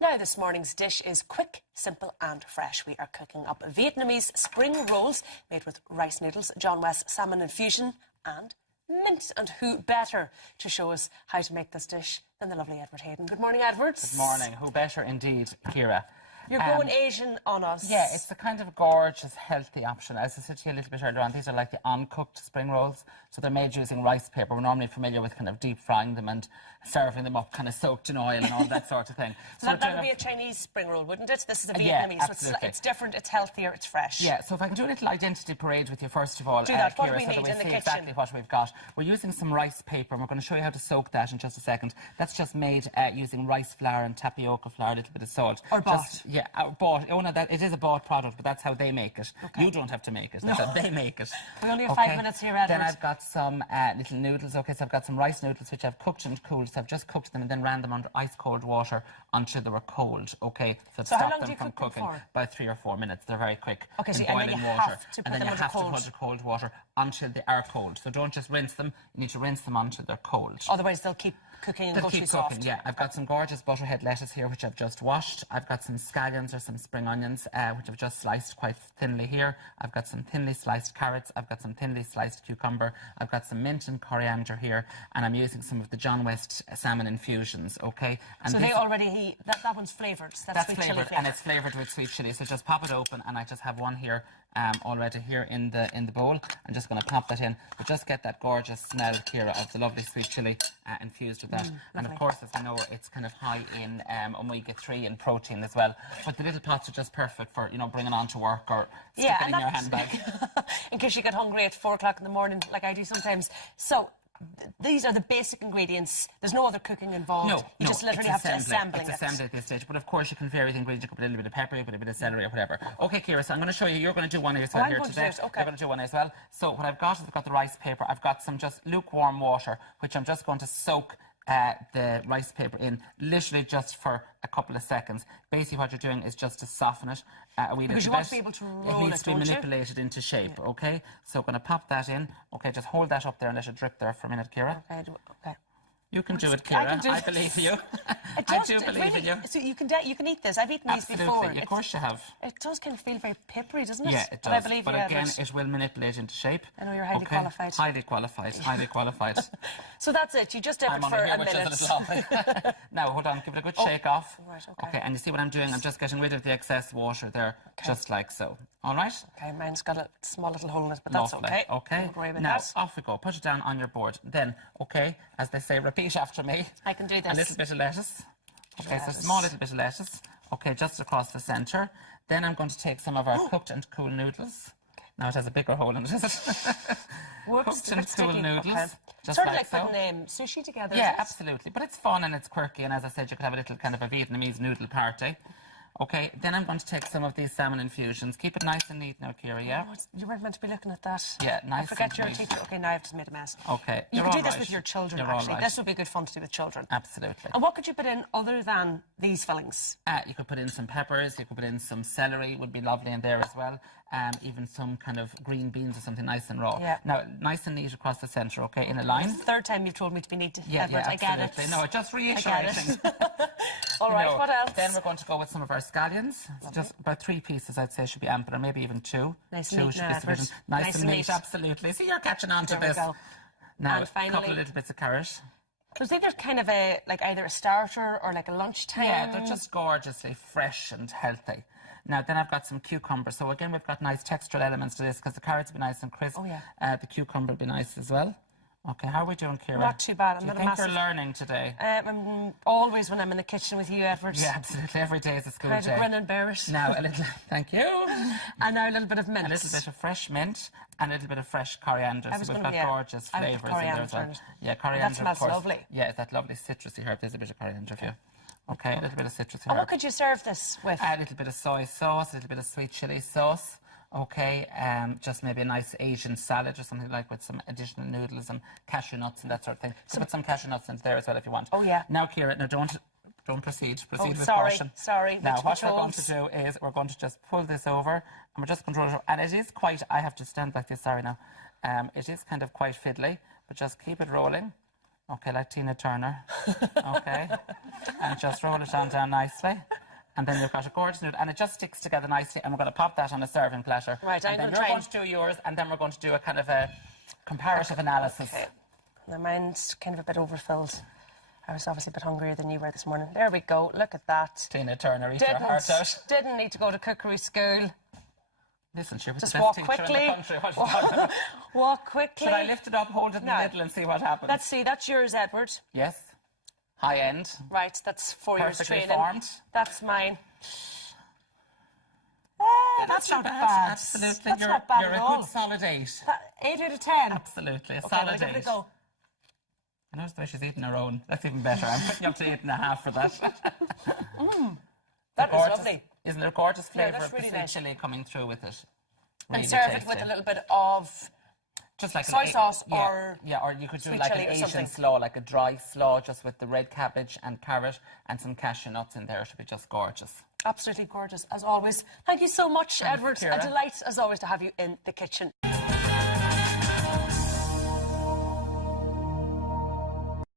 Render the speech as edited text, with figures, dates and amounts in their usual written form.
Now this morning's dish is quick, simple and fresh. We are cooking up Vietnamese spring rolls made with rice noodles, John West Salmon Infusion and mint. And who better to show us how to make this dish than the lovely Edward Hayden. Good morning, Edward. Good morning. Who better indeed, Ciara. You're going Asian on us. Yeah, it's the kind of gorgeous, healthy option. As I said to you a little bit earlier on, these are like the uncooked spring rolls. So they're made using rice paper. We're normally familiar with kind of deep frying them and serving them up kind of soaked in oil and all that sort of thing. So that would be a Chinese spring roll, wouldn't it? This is a Vietnamese. Yeah, so it's different, it's healthier, it's fresh. Yeah, so if I can do a little identity parade with you first of all, do that. What Ciara, do we so need that in the see kitchen? exactly what we've got. We're using some rice paper and we're going to show you how to soak that in just a second. That's just made using rice flour and tapioca flour, a little bit of salt. Or bought. Yeah, bought. Oh no, it is a bought product, but that's how they make it. Okay. You don't have to make it, that's how they make it. We only have 5 minutes here, Edward. Then I've got some little noodles. Okay, so I've got some rice noodles which I've cooked and cooled. So I've just cooked them and then ran them under ice cold water until they were cold. Okay, so how long stop do you them from cook them cooking. for? About 3 or 4 minutes. They're very quick. Okay, so in boiling and then you water. have to put and then them you under have cold. to put under cold water until they are cold. So don't just rinse them. You need to rinse them until they're cold. Otherwise they'll keep cooking and They'll go keep too soft. cooking, yeah. I've got some gorgeous butterhead lettuce here, which I've just washed. I've got some scallions or some spring onions, which I've just sliced quite thinly here. I've got some thinly sliced carrots. I've got some thinly sliced cucumber. I've got some mint and coriander here, and I'm using some of the John West Salmon Infusions, okay? And so they already, that one's flavoured. That's sweet chilli and it's flavoured with sweet chilli. So just pop it open, and I just have one here already here in the bowl. I'm just going to pop that in, but just get that gorgeous smell, Ciara, of the lovely sweet chilli infused with that. And of course, as we know, it's kind of high in omega-3 and protein as well. But the little pots are just perfect for, you know, bringing on to work or sticking in your handbag. In case you get hungry at 4 o'clock in the morning, like I do sometimes. So these are the basic ingredients. There's no other cooking involved. No, you just literally have to assemble it. It's assembled at this stage. But of course, you can vary the ingredients. You can put a little bit of pepper, you can put a bit of celery or whatever. Okay, Ciara, so I'm going to show you. You're going to do one as well here today. Okay. You're going to do one as well. So what I've got is I've got the rice paper. I've got some just lukewarm water, which I'm just going to soak the rice paper in, literally just for a couple of seconds. Basically, what you're doing is just to soften it a wee little bit. Because you want to be able to roll it, it needs to be manipulated into shape, okay? So I'm going to pop that in. Okay, just hold that up there and let it drip there for a minute, Ciara. Okay. You can do it, Ciara. I believe you. I do believe in you. So you can eat this. I've eaten these before. Of course you have. It does kind of feel very peppery, doesn't it? Yeah, it does. But I believe but again, it will manipulate into shape. I know you're highly qualified. Highly qualified. Highly qualified. So that's it. You just dip it for a minute. Now, hold on. Give it a good shake off. Right, okay. Okay, and you see what I'm doing? I'm just getting rid of the excess water there, just like so. All right? Okay, mine's got a small little hole in it, but that's okay. Okay. Don't worry about now, that. off we go. Put it down on your board. Then, okay, as they say, repeat after me. I can do this. A little bit of lettuce. Okay, so a small little bit of lettuce. Okay, just across the centre. Then I'm going to take some of our cooked and cool noodles. Now it has a bigger hole in it, is it? Whoops, cooked and cool noodles. Okay. Just sort of like like putting sushi together. Yeah, absolutely. But it's fun and it's quirky, and as I said, you could have a little kind of a Vietnamese noodle party. Okay, then I'm going to take some of these salmon infusions. Keep it nice and neat now, Ciara, yeah? Oh, you weren't meant to be looking at that. Yeah, nice. I forget you're a teacher. Okay, now I've just made a mess. Okay. You could do this with your children, actually. Right. This would be good fun to do with children. Absolutely. And what could you put in other than these fillings? You could put in some peppers, you could put in some celery, would be lovely in there as well. Even some kind of green beans or something nice and raw. Yeah. Now, nice and neat across the centre, okay, in a line. It's the third time you've told me to be neat, Yeah, Edward. yeah, I get it. No, just reiterating. All right, what else? Then we're going to go with some of our scallions. So just about 3 pieces, I'd say, should be ample, or maybe even 2. Nice and neat should now, be sufficient. Nice and neat, absolutely. See, you're catching on to There this. we go. Now, And finally, a couple of little bits of carrot. So they're kind of either a starter or like a lunchtime. Yeah, they're just gorgeously fresh and healthy. Now, then I've got some cucumber. So again, we've got nice textural elements to this because the carrots will be nice and crisp. Oh, yeah. The cucumber will be nice as well. Okay, how are we doing, Ciara? Not too bad. Do you think you're learning today? Always when I'm in the kitchen with you, Edward. Yeah, absolutely. Every day is a school day. Kind of grin and bear it. Now, a little... Thank you. And now a little bit of mint. A little bit of fresh mint and a little bit of fresh coriander. So we've got gorgeous flavours in there as well. Yeah, coriander, that smells of course. lovely. Yeah, that lovely citrusy herb. There's a bit of coriander for you. Okay, a little bit of citrusy herb. And what could you serve this with? A little bit of soy sauce, a little bit of sweet chilli sauce. Okay, just maybe a nice Asian salad or something like with some additional noodles and cashew nuts and that sort of thing. So put some cashew nuts into there as well if you want. Oh, yeah. Now, Ciara, now don't proceed. Proceed with sorry, caution. Sorry. Now, what we're going to do is we're going to just pull this over and we're just going to roll it over. And it is quite, I have to stand like this, sorry now. It is kind of quite fiddly, but just keep it rolling. Okay, like Tina Turner. Okay. And just roll it down nicely. And then you've got a gorgeous noodle, and it just sticks together nicely, and we're going to pop that on a serving platter. Right, and then you're going to do yours, and then we're going to do a kind of a comparative analysis. Okay. Now mine's kind of a bit overfilled. I was obviously a bit hungrier than you were this morning. There we go, look at that. Tina Turner, eat your heart out. Didn't need to go to cookery school. Listen, she was Just the best teacher in the country. Walk quickly. Should I lift it up, hold it in the middle and see what happens? Let's see, that's yours, Edward. Yes. High end. Right, that's 4 years Perfectly training. formed. That's mine. That's not bad. bad. Absolutely. That's not bad You're at a all. good solid 8. 8 out of 10. Absolutely. A Okay, solid well, 8. give it a go. I noticed the way she's eating her own. That's even better. I'm putting you up to 8.5 for that. That was lovely. Isn't it a gorgeous flavour that's of the really sweet nice. chilli coming through with it? And Really serve tasty. it with a little bit of just like soy sauce or or you could do sweet like chilli an or Asian something. slaw, like a dry slaw, just with the red cabbage and carrot and some cashew nuts in there. It should be just gorgeous. absolutely gorgeous, as always. Thank you so much, Edward. Ciara. A delight, as always, to have you in the kitchen.